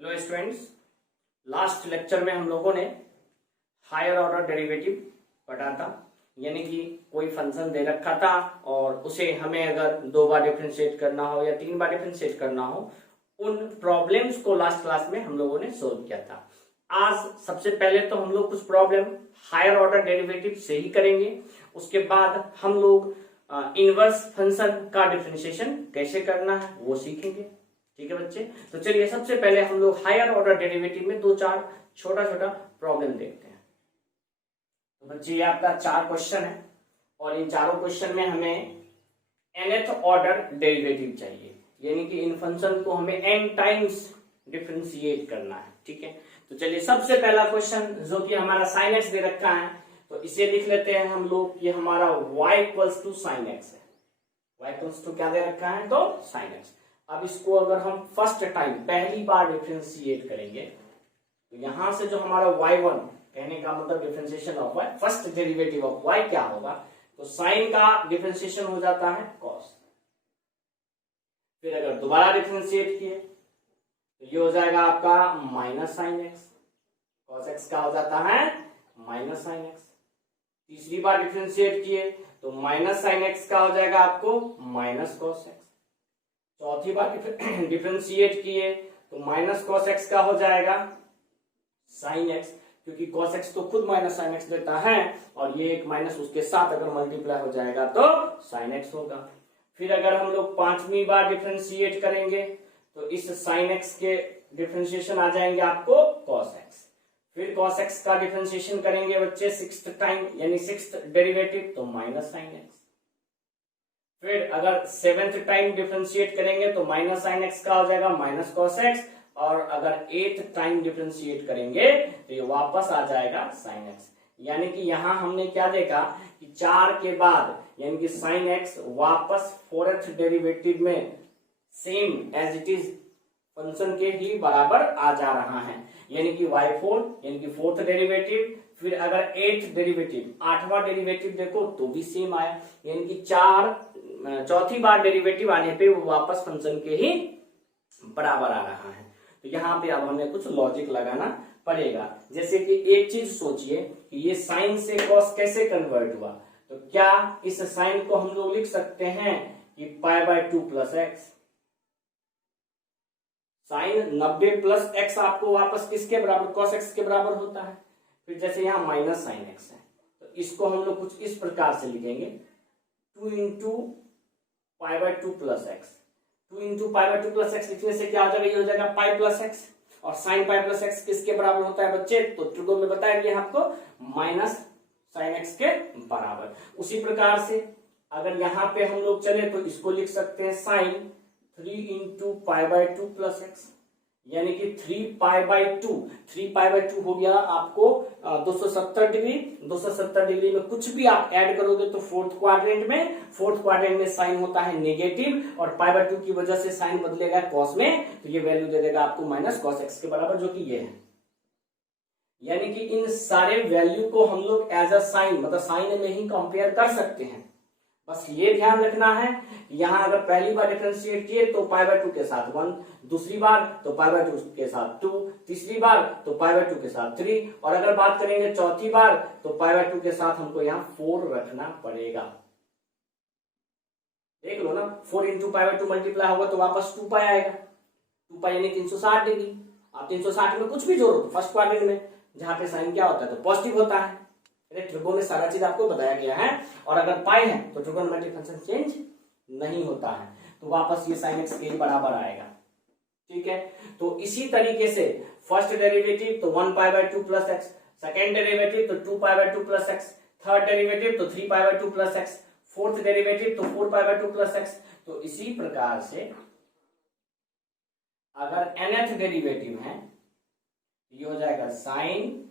Hello students, last lecture में हम लोगों ने हायर ऑर्डर डेरिवेटिव पढ़ा था। यानी कि कोई फंक्शन दे रखा था और उसे हमें अगर 2 बार डिफरेंशिएट करना हो या 3 बार डिफरेंशिएट करना हो, उन प्रॉब्लम्स को लास्ट क्लास में हम लोगों ने सोल्व किया था। आज सबसे पहले तो हम लोग कुछ प्रॉब्लम हायर ऑर्डर डेरिवेटिव से ही करेंगे। उसके बाद हम लोग इनवर्स फंक्शन का डिफरेंशिएशन कैसे करना है वो सीखेंगे। ठीक है बच्चे, तो चलिए सबसे पहले हम लोग हायर ऑर्डर डेरिवेटिव में 2-4 छोटा छोटा प्रॉब्लम देखते हैं। तो बच्चे ये आपका 4 क्वेश्चन है और इन चारों क्वेश्चन में हमें nth ऑर्डर डेरिवेटिव चाहिए, यानी कि इन फंक्शन को हमें n टाइम्स डिफरेंशिएट करना है। ठीक है, तो चलिए सबसे पहला क्वेश्चन जो कि हमारा sin x दे रखा है, तो इसे लिख लेते हैं हम लोग। ये हमारा y equals to sin x है। y इक्वल्स टू क्या दे रखा है? तो sin x। अब इसको अगर हम फर्स्ट टाइम पहली बार डिफरेंशिएट करेंगे तो यहां से जो हमारा y1 कहने का मतलब differentiation of y, first derivative of y क्या होगा? तो साइन का डिफरेंशिएशन हो जाता है cos। फिर अगर दोबारा डिफरेंशिएट किए तो ये हो जाएगा आपका minus sine x. cos x का हो जाता है माइनस साइन एक्स। तीसरी बार डिफरेंशिएट किए तो माइनस साइन एक्स का हो जाएगा आपको माइनस cos x। चौथी बार डिफरेंशिएट किए तो माइनस cos x का हो जाएगा sin x, क्योंकि cos x तो खुद माइनस sin x देता है और ये एक माइनस उसके साथ अगर मल्टीप्लाई हो जाएगा तो sin x होगा। फिर अगर हम लोग पांचवी बार डिफरेंशिएट करेंगे तो इस sin x के डिफरेंशिएशन आ जाएंगे आपको cos x। फिर cos x का डिफरेंशिएशन करेंगे बच्चे सिक्स्थ टाइम, यानी सिक्स्थ डेरिवेटिव, तो माइनस sin x। फिर अगर सेवेंथ टाइम डिफरेंशिएट करेंगे तो माइनस साइन एक्स का हो जाएगा माइनस कॉस एक्स, और अगर एथ टाइम डिफरेंशिएट करेंगे तो ये वापस आ जाएगा साइन एक्स। यानी कि यहां हमने क्या देखा कि 4 के बाद यानी कि साइन एक्स वापस फोर्थ डेरिवेटिव में same as it is function के ही बराबर आ जा रहा है, यानी कि y4 यानी कि फोर्थ डेरिवेटिव। फिर अगर एथ डेरिवेटिव, 8वां डेरिवेटिव देखो तो भी सेम आया, यानी कि चौथी बार डेरिवेटिव आने पे वो वापस फंक्शन के ही बराबर आ रहा है। तो यहाँ पे अब हमें कुछ लॉजिक लगाना पड़ेगा। जैसे कि एक चीज सोचिए कि ये साइन से कॉस कैसे कन्वर्ट हुआ, तो क्या इस साइन को हम लोग लिख सकते हैं कि π/2 plus x. Sine 90 plus x आपको वापस किसके बराबर? cos x के बराबर होता है। फिर जैसे यहाँ माइनस साइन एक्स है तो इसको हम लोग कुछ इस प्रकार से लिखेंगे 2 into π/2 plus x. 2 into π/2 plus x लिखने से क्या हो जाएगा? ये हो जाएगा पाई प्लस एक्स। और साइन पाई प्लस एक्स किसके बराबर होता है बच्चे? तो ट्रिगो में बताया गया आपको माइनस साइन एक्स के बराबर। उसी प्रकार से अगर यहाँ पे हम लोग चले तो इसको लिख सकते हैं साइन 3 इंटू π/2 प्लस एक्स, यानी कि 3π/2। 3π/2 हो गया आपको 270 डिग्री। 270 डिग्री में कुछ भी आप ऐड करोगे तो फोर्थ क्वाड्रेंट में साइन होता है नेगेटिव, और π/2 की वजह से साइन बदलेगा कॉस में, तो ये वैल्यू दे देगा आपको माइनस कॉस एक्स के बराबर, जो कि ये है। यानी कि इन सारे वैल्यू को हम लोग एज अ साइन, मतलब साइन में ही कंपेयर कर सकते हैं। बस ये ध्यान रखना है, यहां अगर पहली बार डिफरेंशिएट किए तो π/2 के साथ 1, दूसरी बार तो π/2 के साथ 2, तीसरी बार तो π/2 के साथ 3, और अगर बात करेंगे चौथी बार तो π/2 के साथ हमको यहाँ 4 रखना पड़ेगा। देख लो ना, 4 इंटू π/2 मल्टीप्लाई होगा तो वापस 2π आएगा। 2π यानी 360 डिग्री। आप 360 में कुछ भी जोड़ो तो फर्स्ट क्वाड्रेंट में जहां पे साइन क्या होता है? तो पॉजिटिव होता है। ट्रिगो में सारा चीज आपको बताया गया है, और अगर पाई है तो ट्रिगोनोमेट्रिक फंक्शन चेंज नहीं होता है, तो वापस ये साइन एक्स के बराबर आएगा। ठीक है, तो इसी तरीके से फर्स्ट डेरिवेटिव तो 1π/2 प्लस एक्स, सेकेंड डेरिवेटिव तो 2π/2 प्लस एक्स, थर्ड डेरिवेटिव तो 3π/2 प्लस एक्स, फोर्थ डेरिवेटिव तो 4π/2 प्लस एक्स। तो इसी प्रकार से अगर nth डेरिवेटिव है ये हो जाएगा sine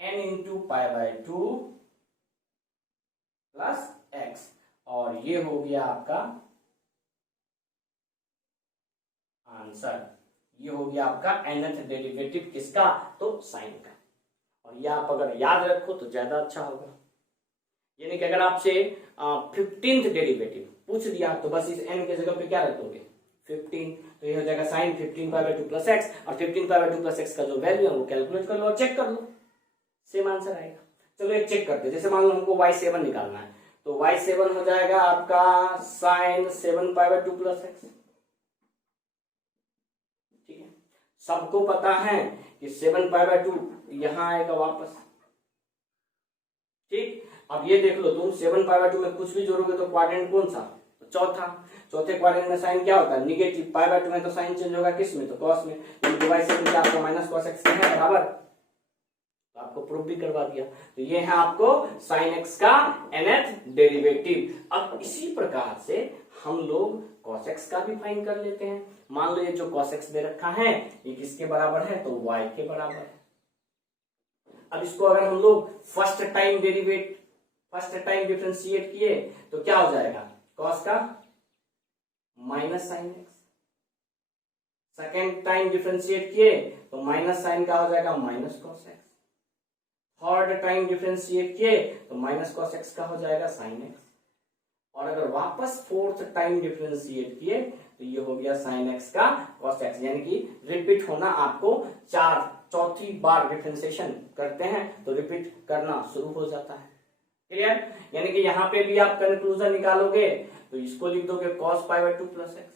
n into π/2 plus x, और ये हो गया आपका आंसर। ये हो गया आपका nth डेरिवेटिव किसका? तो साइन का। और ये आप अगर याद रखो तो ज्यादा अच्छा होगा। यानी कि अगर आपसे 15th डेरिवेटिव पूछ दिया तो बस इस n के जगह पे क्या रखोगे? 15, तो ये हो जाएगा साइन 15π/2 प्लस एक्स, और 15π/2 प्लस एक्स का जो वैल्यू है वो कैलकुलेट कर लो और चेक कर लो, सेम आंसर आएगा। चलो एक चेक करते हैं, जैसे मान लो हमको y7 निकालना है, तो y7 हो जाएगा आपका साइन 7π/2 प्लस एक्स। ठीक है, सबको पता है कि 7π/2 यहां आएगा वापस। ठीक, अब ये देख लो तुम 7π/2 में कुछ भी जोड़ोगे तो क्वाड्रेंट कौन सा, तो चौथा, चौथे क्वाड्रेंट में साइन क्या होता है, निगेटिव। π/2 में तो साइन चेंज होगा किस में, तो कॉस में। y7 क्या आपका माइनस कॉस एक्स है बराबर, तो आपको प्रूफ भी करवा दिया। तो ये है आपको साइन एक्स का nth डेरिवेटिव। अब इसी प्रकार से हम लोग cos x का भी फाइंड कर लेते हैं। मान लो ये जो cos x दे रखा है ये किसके बराबर है, तो y के बराबर है। अब इसको अगर हम लोग फर्स्ट टाइम डिफरेंशिएट किए तो क्या हो जाएगा, cos का minus sine x. Second time differentiate किए तो माइनस साइन का हो जाएगा minus cos x. Third time differentiate किए तो माइनस कॉस एक्स का हो जाएगा साइन एक्स। और अगर वापस फोर्थ टाइम डिफरेंशिएट किए तो ये हो गया साइन एक्स का कॉस एक्स। यानी कि रिपीट होना, आपको चौथी बार डिफरेंशिएशन करते हैं तो रिपीट करना शुरू हो जाता है। क्लियर, यानी कि यहां पे भी आप कंक्लूजन निकालोगे तो इसको लिख दोगे cos π/2 प्लस एक्स।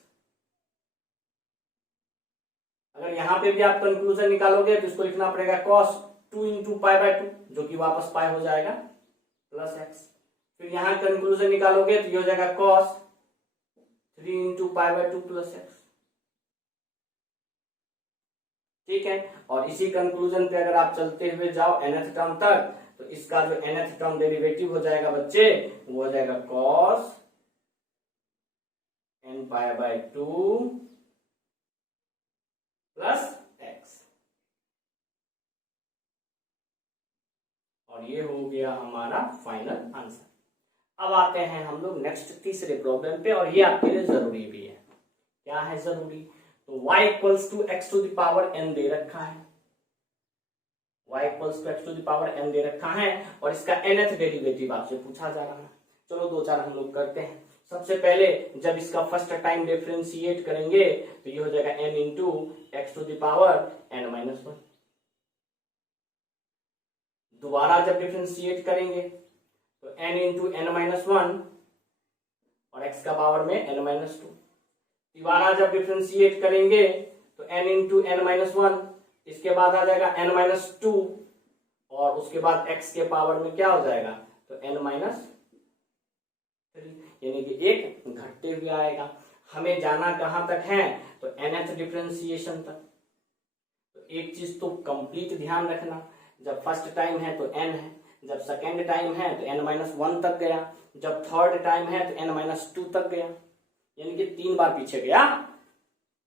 अगर यहां पे भी आप कंक्लूजन निकालोगे तो इसको लिखना पड़ेगा cos 2 × π/2, जो कि वापस पाई हो जाएगा प्लस एक्स। फिर यहां कंक्लूजन निकालोगे तो ये हो जाएगा cos 3 × π/2 प्लस एक्स। ठीक है, और इसी कंक्लूजन पे अगर आप चलते हुए जाओ nth टर्म तक, तो इसका जो nth टर्म डेरिवेटिव हो जाएगा बच्चे, वो हो जाएगा cos nπ/2 प्लस एक्स। और ये हो गया हमारा फाइनल आंसर। अब आते हैं हम लोग नेक्स्ट तीसरे प्रॉब्लम पे, और ये आपके लिए जरूरी भी है। क्या है जरूरी, तो y = x⁴ n दे रखा है, y = x⁴ n दे रखा है, और इसका nth डेरिवेटिव आपसे पूछा जा रहा है। चलो दो चार हम लोग करते हैं। सबसे पहले जब इसका फर्स्ट टाइम डिफरेंशिएट करेंगे तो ये हो जाएगा n × x⁴n−1। दोबारा जब डिफरेंशिएट करेंगे तो n × n−1 और x का पावर में n−2। दोबारा जब डिफरेंशिएट करेंगे तो n × n−1, इसके बाद आ जाएगा n-2, और उसके बाद x के पावर में क्या हो जाएगा, तो n-3, यानी कि एक घटते हुए आएगा। हमें जाना कहां तक है, तो nth डिफरेंशिएशन तक। तो एक चीज तो कंप्लीट ध्यान रखना, जब फर्स्ट टाइम है तो n है, जब सेकेंड टाइम है तो n-1 तक गया, जब थर्ड टाइम है तो n-2 तक गया, यानी कि 3 बार पीछे गया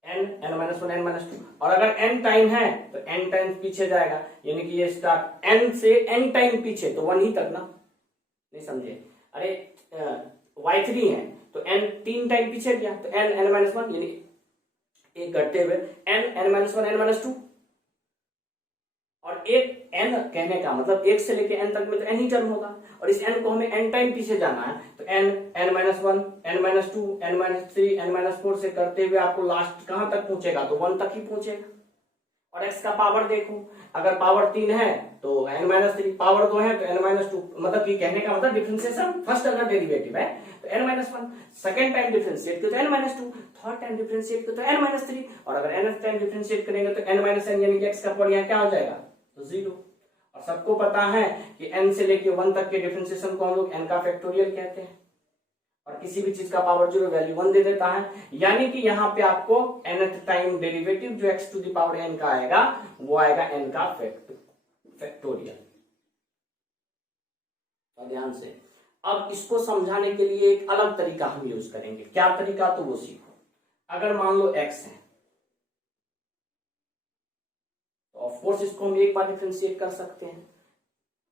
n-1 n-2। और अगर n टाइम है तो n टाइम पीछे जाएगा, यानी कि ये स्टार्ट n से n टाइम पीछे, तो 1 ही तक ना, नहीं समझे। अरे y3 है तो n 3 टाइम पीछे गया तो n-1, यानी एक घटते हुए n-1 n-2। और एक n कहने का मतलब 1 से लेके n तक में तो n ही टर्म होगा, और इस n को हमें n टाइम पीछे जाना है, तो n-1 n-2 n-3 n-4 से करते हुए आपको लास्ट कहां तक पहुंचेगा, तो 1 तक ही पहुंचेगा। और x का पावर देखो, अगर पावर 3 है तो n-3, पावर 2 है तो n-2, मतलब कि कहने का मतलब डिफरेंशिएशन फर्स्ट ऑर्डर डेरिवेटिव है तो n-1, सेकंड टाइम डिफरेंशिएट किया तो n-2, थर्ड टाइम डिफरेंशिएट किया तो n-3, और अगर nth टाइम डिफरेंशिएट करेंगे तो n-n, यानी कि x का पावर यहां क्या हो जाएगा, तो 0। और सबको पता है कि n से लेके 1 तक के डिफरेंशिएशन को हम लोग n का फैक्टोरियल कहते हैं, और किसी भी चीज का पावर 0 वैल्यू 1 दे देता है, यानी कि यहाँ पे आपको nth टाइम डेरिवेटिव जो x⁴n का आएगा वो आएगा n का फैक्टोरियल। तो ध्यान से अब इसको समझाने के लिए एक अलग तरीका हम यूज करेंगे। क्या तरीका, तो वो सीखो। अगर मान लो x है तो ऑफ कोर्स इसको हम एक बार डिफरेंशिएट कर सकते हैं।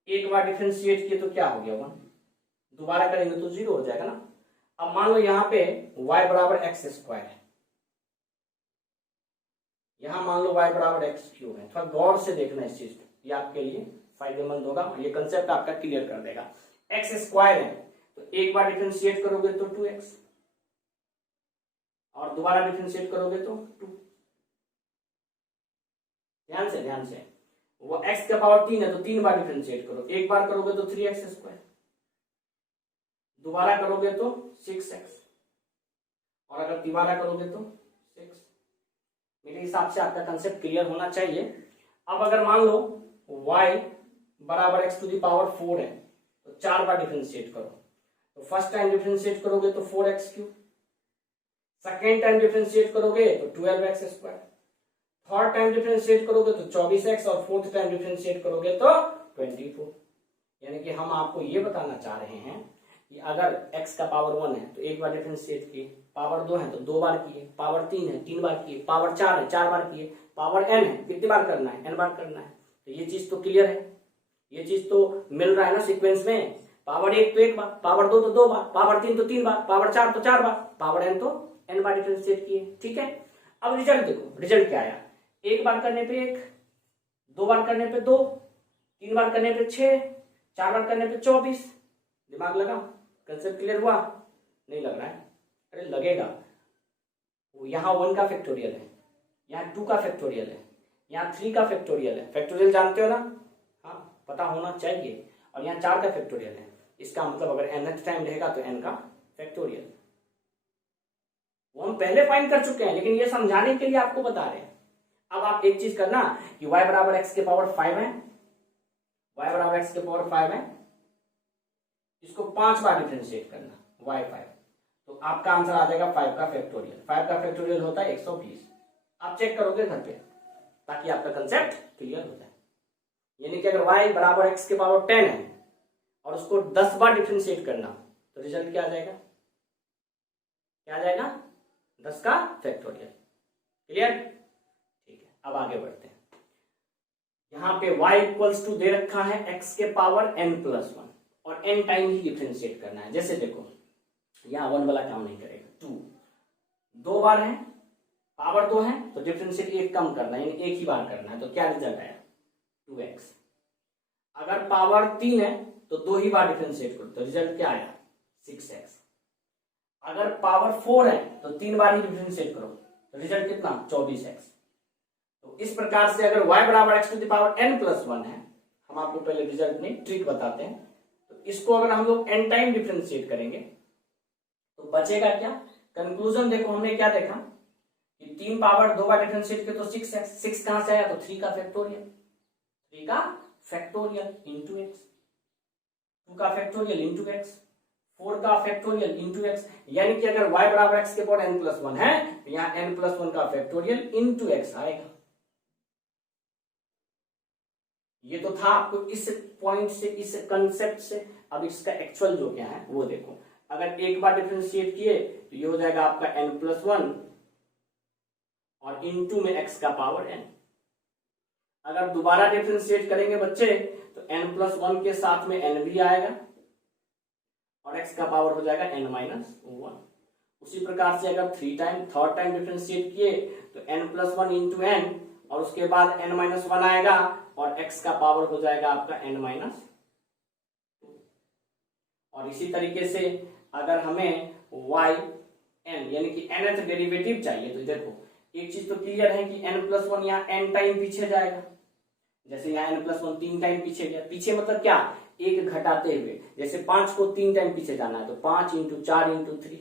एक बार डिफरेंशिएट किए तो क्या हो गया 1, दोबारा करेंगे तो 0 हो जाएगा ना। अब मान लो यहां पे y = x² है, यहां मान लो y = x³ है। थोड़ा गौर से देखना इस चीज को, ये आपके लिए फायदेमंद होगा और ये कंसेप्ट आपका क्लियर कर देगा। x² है तो एक बार डिफरेंशिएट करोगे तो 2x, और दोबारा डिफरेंशिएट करोगे तो 2। ध्यान से वो x का पावर 3 है तो 3 बार डिफरेंशिएट करो, एक बार करोगे तो 3x², दोबारा करोगे तो 6x, और अगर तिबारा करोगे तो 6। मेरे हिसाब से आपका कंसेप्ट क्लियर होना चाहिए। अब अगर मान लो y बराबर x टू द पावर 4 है तो 4 बार डिफरेंशिएट करो, तो फर्स्ट टाइम डिफरेंशिएट करोगे तो 4x³, सेकेंड टाइम डिफरेंशिएट करोगे तो 12x², थर्ड टाइम डिफरेंशिएट करोगे तो 24x, और फोर्थ टाइम डिफरेंशिएट करोगे तो 24। यानी कि हम आपको ये बताना चाह रहे हैं कि अगर x का पावर 1 है तो एक बार डिफरेंशिएट किए, पावर 2 है तो 2 बार किए, पावर 3 है 3 बार किए, पावर 4 है 4 बार किए, पावर n है कितनी बार करना है, n बार करना है। तो ये चीज तो क्लियर है, ये चीज तो मिल रहा है ना सीक्वेंस में। पावर 1 तो 1 बार, पावर 2 तो 2 बार, पावर 3 तो 3 बार, पावर 4 तो 4 बार, पावर n तो n बार डिफरेंशिएट किए। ठीक है, अब रिजल्ट देखो, रिजल्ट क्या आया। एक बार करने पे 1, 2 बार करने पे 2, 3 बार करने पे 6, 4 बार करने पे 24। दिमाग लगा, कंसेप्ट क्लियर हुआ? नहीं लग रहा है? अरे लगेगा। यहाँ 1 का फैक्टोरियल है, यहाँ 2 का फैक्टोरियल है, यहाँ 3 का फैक्टोरियल है। फैक्टोरियल जानते हो ना? हाँ, पता होना चाहिए। और यहाँ 4 का फैक्टोरियल है, इसका मतलब अगर nth टाइम रहेगा तो n का फैक्टोरियल। वो हम पहले फाइंड कर चुके हैं, लेकिन ये समझाने के लिए आपको बता रहे हैं। अब आप एक चीज करना कि y बराबर x के पावर 5 है, y बराबर x के पावर 5 है, इसको 5 बार डिफरेंशिएट करना y5, तो आपका आंसर आ जाएगा 5 का फैक्टोरियल। 5 का फैक्टोरियल होता है 120। आप चेक करोगे घर पे ताकि आपका कंसेप्ट क्लियर हो जाए। यानी कि अगर y बराबर x के पावर 10 है और उसको 10 बार डिफरेंशिएट करना तो रिजल्ट क्या आ जाएगा? क्या आ जाएगा? 10 का फैक्टोरियल। क्लियर? ठीक है, अब आगे बढ़ते हैं। यहां पे y इक्वल्स टू दे रखा है x के पावर n+1 और n टाइम ही डिफरेंशिएट करना है। जैसे देखो यहाँ 1 वाला काम नहीं करेगा, 2 बार है, पावर 2 है तो डिफरेंशिएट एक कम करना है, यानी एक ही बार करना है। तो क्या रिजल्ट आया? 2x। अगर पावर 3 है तो 2 ही बार डिफरेंशिएट करो तो रिजल्ट क्या आया? 6x। अगर पावर 4 है तो 3 बार ही डिफरेंशिएट करो तो रिजल्ट कितना? 24x। तो इस प्रकार से अगर y बराबर x to the power n+1 है, हम आपको पहले रिजल्ट में ट्रिक बताते हैं। तो इसको अगर हम लोग n टाइम डिफरेंशिएट करेंगे तो बचेगा क्या? कंक्लूजन देखो, हमने क्या देखा कि 3 पावर 2 बार डिफरेंशिएट किया तो 6x। 6 कहां से आया? तो 3 का फैक्टोरियल, 3 का फैक्टोरियल इंटू x, 2 का फैक्टोरियल इंटू x, 4 का फैक्टोरियल इंटू x। यानी कि अगर y बराबर x के पावर n+1 है तो यहाँ n+1 का फैक्टोरियल इंटू x आएगा। ये तो था आपको इस पॉइंट से, इस कंसेप्ट से। अब इसका एक्चुअल जो क्या है वो देखो। अगर एक बार डिफरेंशिएट किए तो ये हो जाएगा आपका n+1 और इंटू में x का पावर n। अगर दोबारा डिफरेंशिएट करेंगे बच्चे तो n+1 के साथ में n भी आएगा और x का पावर हो जाएगा n-1। उसी प्रकार से अगर थर्ड टाइम डिफरेंशिएट किए तो n+1 इंटू n और उसके बाद n-1 आएगा और x का पावर हो जाएगा आपका n-2। और इसी तरीके से अगर हमें y n यानी कि nth डेरिवेटिव चाहिए तो देखो एक चीज तो क्लियर है कि n+1 यहाँ n टाइम पीछे जाएगा। जैसे यहाँ n+1 3 टाइम पीछे गया, पीछे मतलब क्या? एक घटाते हुए। जैसे 5 को 3 टाइम पीछे जाना है तो 5 × 4 × 3।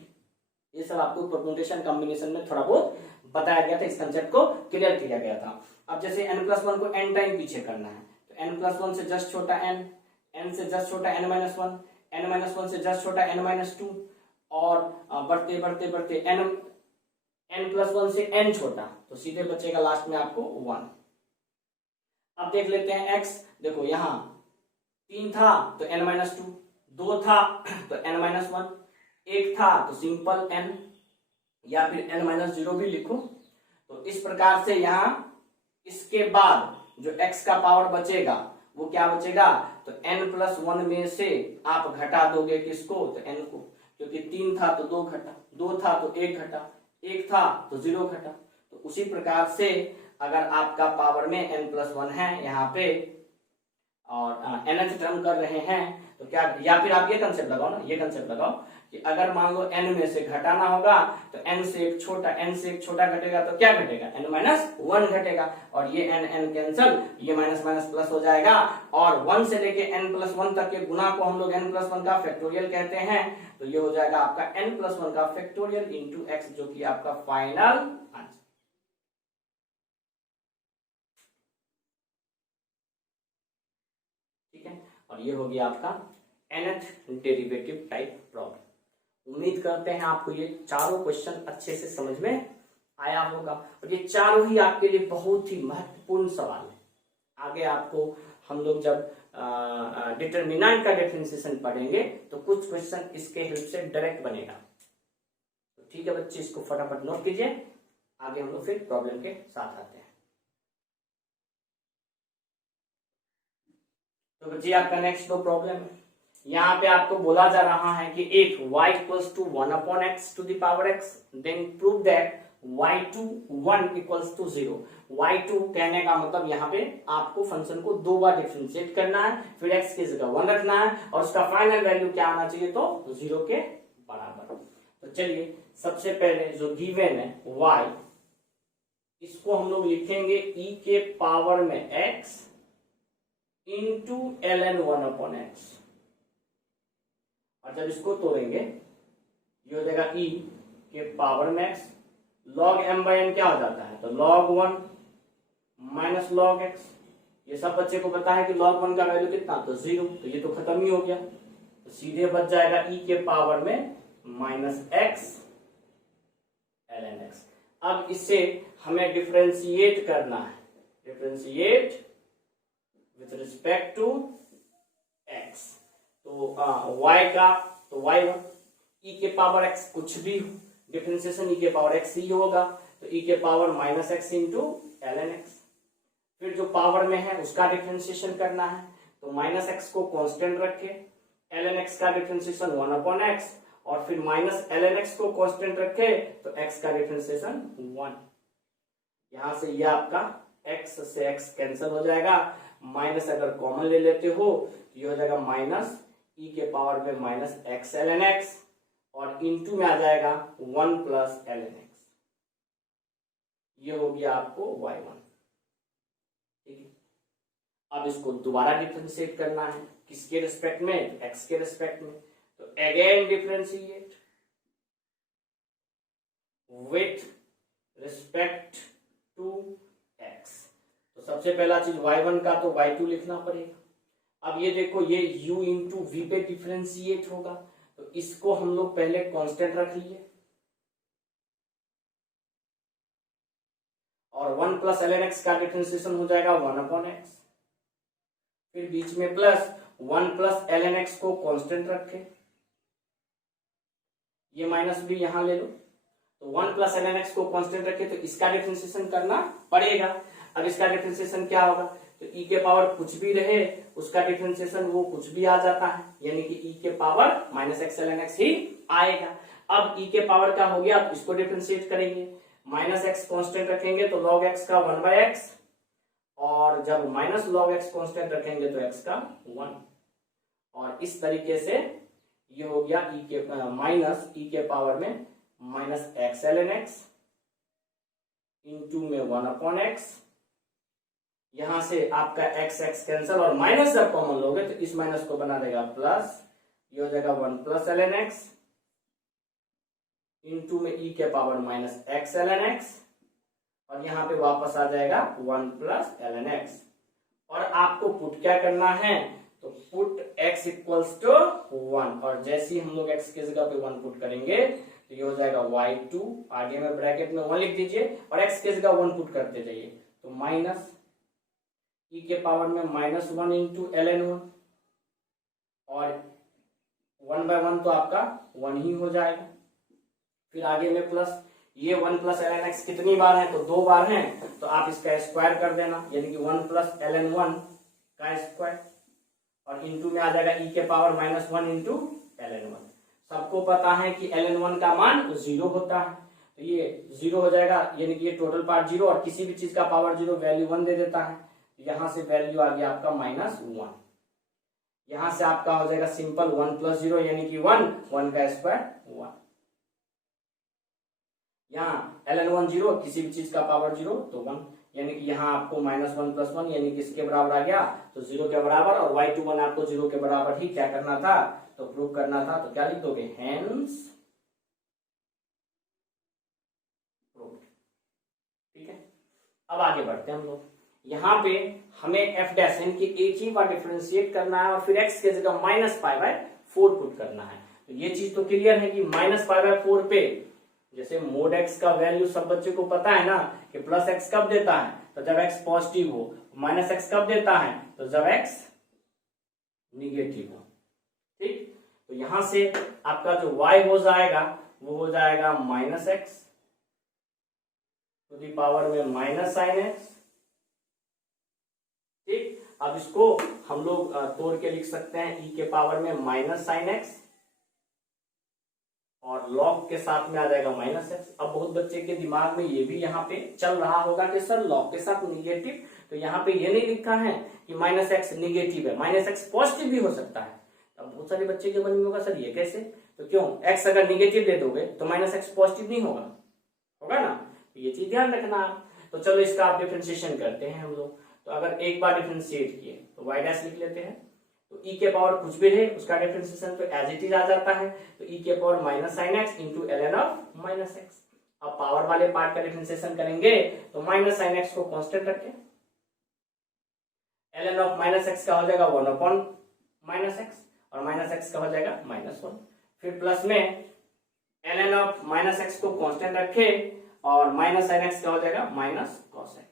ये सब आपको परम्यूटेशन कॉम्बिनेशन में थोड़ा बहुत बताया गया था, इस कंसेप्ट को क्लियर किया गया था। अब जैसे n+1 को n टाइम पीछे करना है तो n+1 से जस्ट छोटा n, n से जस्ट छोटा n-1, n-1 से जस्ट छोटा n-2 और बढ़ते बढ़ते बढ़ते n+1 से n छोटा तो सीधे बचेगा लास्ट में आपको 1। अब देख लेते हैं x। देखो यहाँ 3 था तो n-2, 2 था तो n-1, 1 था तो सिंपल n या फिर n-0 भी लिखो। तो इस प्रकार से यहाँ इसके बाद जो x का पावर बचेगा वो क्या बचेगा? तो n+1 में से आप घटा दोगे किसको? तो n को, क्योंकि 3 था तो 2 घटा, 2 था तो 1 घटा, 1 था तो 0 घटा। तो उसी प्रकार से अगर आपका पावर में n+1 है यहाँ पे और nth टर्म कर रहे हैं तो क्या, या फिर आप ये कंसेप्ट लगाओ ना, ये कंसेप्ट लगाओ कि अगर मान लो n में से घटाना होगा तो n से एक छोटा घटेगा तो क्या घटेगा, n-1 घटेगा, और ये n कैंसल, ये माइनस माइनस प्लस हो जाएगा, और 1 से लेके n+1 तक के गुना को हम लोग n+1 का फैक्टोरियल कहते हैं, तो ये हो जाएगा आपका n+1 का फैक्टोरियल इंटू x, जो कि आपका फाइनल आंसर। ठीक है, और ये हो गया आपका nth डेरिवेटिव टाइप प्रॉब्लम। उम्मीद करते हैं आपको ये चारों क्वेश्चन अच्छे से समझ में आया होगा, और ये चारों ही आपके लिए बहुत ही महत्वपूर्ण सवाल है। आगे आपको हम लोग जब डिटरमिनेंट का डिफरेंशिएशन पढ़ेंगे तो कुछ क्वेश्चन इसके हेल्प से डायरेक्ट बनेगा। तो ठीक है बच्चे, इसको फटाफट नोट कीजिए, आगे हम लोग फिर प्रॉब्लम के साथ आते हैं। तो बच्चे आपका नेक्स्ट दो प्रॉब्लम है, यहाँ पे आपको बोला जा रहा है कि if y equals to 1/x to the power x then prove that y2 equals to 0। y2 कहने का मतलब यहाँ पे आपको फंक्शन को दो बार डिफरेंशिएट करना है, फिर x की जगह 1 रखना है, और उसका फाइनल वैल्यू क्या आना चाहिए, तो 0 के बराबर। तो चलिए सबसे पहले जो गिवन है y, इसको हम लोग लिखेंगे e के पावर में x इंटू ln1/x, और जब इसको तोड़ेंगे ये हो जाएगा e के पावर में x, log m/n क्या हो जाता है, तो log 1 माइनस log x। ये सब बच्चे को पता है कि log 1 का वैल्यू कितना, तो 0, तो ये तो खत्म ही हो गया, तो सीधे बच जाएगा e के पावर में माइनस x ln x। अब इसे हमें डिफरेंशिएट करना है, differentiate with respect to x, तो y का तो y1 e के पावर x कुछ भी डिफरेंशिएशन e के पावर x ही होगा, तो e के power minus x into ln x। फिर जो पावर में है उसका डिफरेंशिएशन करना है, तो माइनस x को कांस्टेंट रखे, ln x का डिफरेंशिएशन 1/x, और फिर माइनस ln x को कांस्टेंट रखे तो x का डिफरेंशिएशन 1। यहां से ये आपका x से x कैंसिल हो जाएगा, माइनस अगर कॉमन ले लेते हो तो ये हो जाएगा माइनस e के पावर में माइनस x ln x, और इंटू में आ जाएगा 1 प्लस ln x। ये हो गया आपको y1। ठीक है, अब इसको दोबारा डिफरेंशिएट करना है, किसके रिस्पेक्ट में, x के रिस्पेक्ट में, तो again differentiate with respect to x। तो सबसे पहला चीज y1 का तो y2 लिखना पड़ेगा। अब ये देखो ये u इंटू वी पे डिफरेंशिएट होगा, तो इसको हम लोग पहले कांस्टेंट रख लिए, और 1 प्लस ln x का डिफरेंशिएशन हो जाएगा 1/x, फिर बीच में प्लस 1 प्लस ln x को कांस्टेंट रखे, ये माइनस भी यहां ले लो, तो 1 प्लस ln x को कांस्टेंट रखे तो इसका डिफरेंशिएशन करना पड़ेगा। अब इसका डिफरेंशिएशन क्या होगा, तो e के पावर कुछ भी रहे उसका डिफरेंशिएशन वो कुछ भी आ जाता है, यानी कि e के power minus x ln x ही आएगा। अब e के पावर का हो गया, अब इसको डिफरेंशिएट करेंगे, माइनस x कांस्टेंट रखेंगे तो log x का 1/x, और जब माइनस log x कांस्टेंट रखेंगे तो x का 1, और इस तरीके से ये हो गया e के माइनस e के पावर में minus x ln x into में 1/x। यहां से आपका x x कैंसिल, और माइनस जब कॉमन लोगे तो इस माइनस को बना देगा प्लस, ये हो जाएगा 1 प्लस ln x इंटू में e के power minus x ln x, और यहां पे वापस आ जाएगा 1 प्लस ln x। और आपको पुट क्या करना है, तो पुट x इक्वल्स टू 1, और जैसे ही हम लोग x की जगह पे 1 पुट करेंगे तो ये हो जाएगा y2, आगे में ब्रैकेट में 1 लिख दीजिए, और x की जगह 1 पुट करते जाइए, तो माइनस e के पावर में माइनस 1 इंटू ln1, और 1/1 तो आपका 1 ही हो जाएगा, फिर आगे में प्लस, ये 1 प्लस ln x कितनी बार है, तो 2 बार है, तो आप इसका स्क्वायर कर देना, यानी कि 1 प्लस ln1 का स्क्वायर, और इंटू में आ जाएगा e के पावर माइनस 1 इंटू ln1। सबको पता है कि ln1 का मान 0 होता है, तो ये 0 हो जाएगा, यानी कि ये टोटल पार्ट 0, और किसी भी चीज का पावर 0 वैल्यू 1 दे देता है, यहां से वैल्यू आ गया आपका -1। यहां से आपका हो जाएगा सिंपल 1 + 0 यानी कि 1, 1 का स्क्वायर 1। यहाँ ln 1 0, किसी भी चीज का पावर 0 तो 1, यानी कि यहाँ आपको -1 + 1 यानी कि इसके बराबर आ गया तो 0 के बराबर, और y21 आपको 0 के बराबर ही क्या करना था, तो प्रूव करना था। तो क्या लिख दोगे, हेंस प्रूव्ड। ठीक है, अब आगे बढ़ते हैं हम लोग। यहाँ पे हमें f डैश यानी कि एक ही बार डिफरेंशिएट करना है और फिर x के जगह -π/4 पुट करना है। तो ये चीज तो क्लियर है कि -π/4 पे जैसे मोड x का वैल्यू सब बच्चे को पता है ना कि +x कब देता है, तो जब x पॉजिटिव हो, -x कब देता है, तो जब x निगेटिव हो। ठीक, तो यहां से आपका जो y हो जाएगा वो हो जाएगा -x टू दी पावर में -sin x। ठीक, अब इसको हम लोग तोड़ के लिख सकते हैं e के पावर में -sin x और log के साथ में आ जाएगा -x। अब बहुत बच्चे के दिमाग में ये भी यहाँ पे चल रहा होगा कि सर log के साथ निगेटिव, तो यहाँ पे ये नहीं लिखा है कि -x निगेटिव है, -x पॉजिटिव भी हो सकता है। अब बहुत सारे बच्चे के मन में होगा सर ये कैसे, तो क्यों, x अगर निगेटिव दे दोगे तो -x पॉजिटिव नहीं होगा, होगा ना, तो ये चीज ध्यान रखना। तो चलो इसका आप डिफरेंशिएशन करते हैं हम लोग। तो अगर एक बार डिफरेंशिएट किए तो y डैश लिख लेते हैं, तो e के पावर कुछ भी रहे उसका डिफरेंशिएशन तो एज इट इज आ जाता है, तो e के power -sin x into ln -x। अब पावर वाले पार्ट का डिफरेंशिएशन करेंगे तो -sin x को कांस्टेंट रखें, ln -x का हो जाएगा 1/-x और -x का हो जाएगा -1, फिर प्लस में ln -x को कांस्टेंट रखे और -sin x का हो जाएगा -cos x।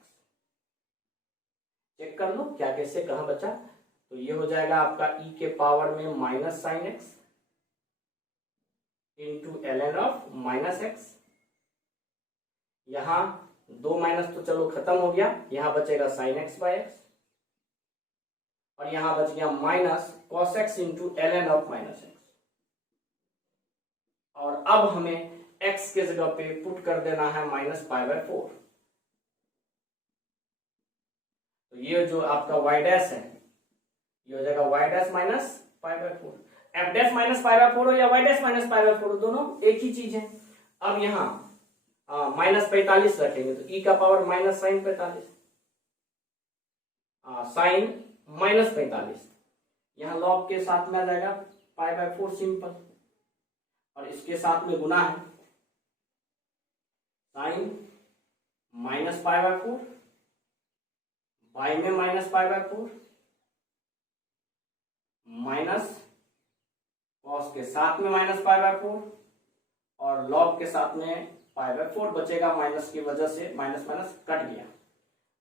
चेक कर लो क्या कैसे कहां बचा, तो ये हो जाएगा आपका e के पावर में -sin x into ln -x। यहां 2 माइनस तो चलो खत्म हो गया, यहां बचेगा sin x/x और यहां बच गया -cos x into ln -x। और अब हमें x के जगह पे पुट कर देना है -π/4। तो ये जो आपका y डैश है ये हो जाएगा y डैश -π/4। f डैश -π/4 हो या y डैश -π/4 दोनों एक ही चीज है। अब यहाँ -45 रखेंगे तो e का पावर -sin 45, sin -45, यहाँ log के साथ में आ जाएगा π/4 सिंपल और इसके साथ में गुना है sin -π/4 y में -π/4 माइनस cos के साथ में -π/4 और log के साथ में π/4 बचेगा, माइनस की वजह से माइनस कट गया।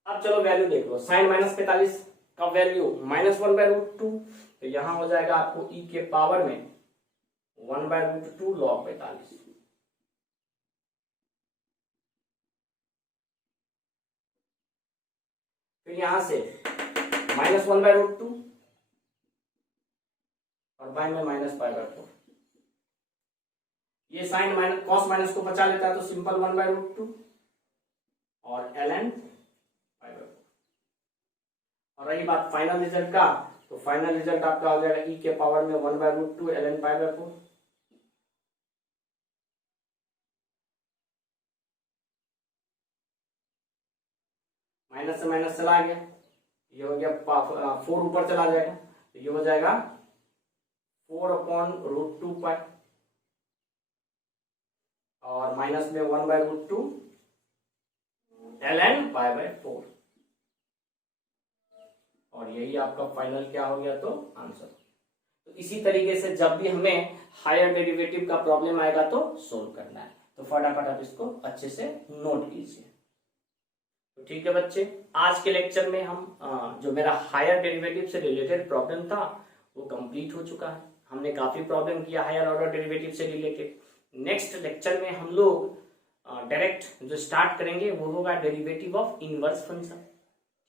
अब चलो वैल्यू देख लो, sin -45 का वैल्यू -1/√2, तो यहां हो जाएगा आपको e के पावर में 1/√2 log 45। फिर यहां से -1/√2 और बाय में -π/4, ये साइन माइनस कॉस माइनस को बचा लेता है तो सिंपल 1/√2 और ln π/4। और रही बात फाइनल रिजल्ट का, तो फाइनल रिजल्ट आपका हो जाएगा e के पावर में 1/√2 ln π/4। माइनस से माइनस चला गया, ये हो गया 4 ऊपर चला जाएगा, तो ये हो जाएगा 4/√2π और माइनस में 1/√2 ln π/4 और यही आपका फाइनल क्या हो गया, तो आंसर। तो इसी तरीके से जब भी हमें हायर डेरिवेटिव का प्रॉब्लम आएगा तो सोल्व करना है, तो फटाफट आप इसको अच्छे से नोट कीजिए। तो ठीक है बच्चे, आज के लेक्चर में हम जो मेरा हायर डेरिवेटिव से रिलेटेड प्रॉब्लम था वो कंप्लीट हो चुका है। हमने काफी प्रॉब्लम किया हायर ऑर्डर डेरिवेटिव से रिलेटेड। नेक्स्ट लेक्चर में हम लोग डायरेक्ट जो स्टार्ट करेंगे वो होगा डेरिवेटिव ऑफ इनवर्स फंक्शन।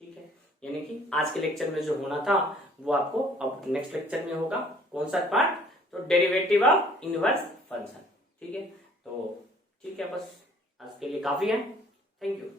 ठीक है, यानी कि आज के लेक्चर में जो होना था वो आपको अब नेक्स्ट लेक्चर में होगा। कौन सा पार्ट, तो डेरिवेटिव ऑफ इनवर्स फंक्शन। ठीक है, तो ठीक है, बस आज के लिए काफी है। Thank you.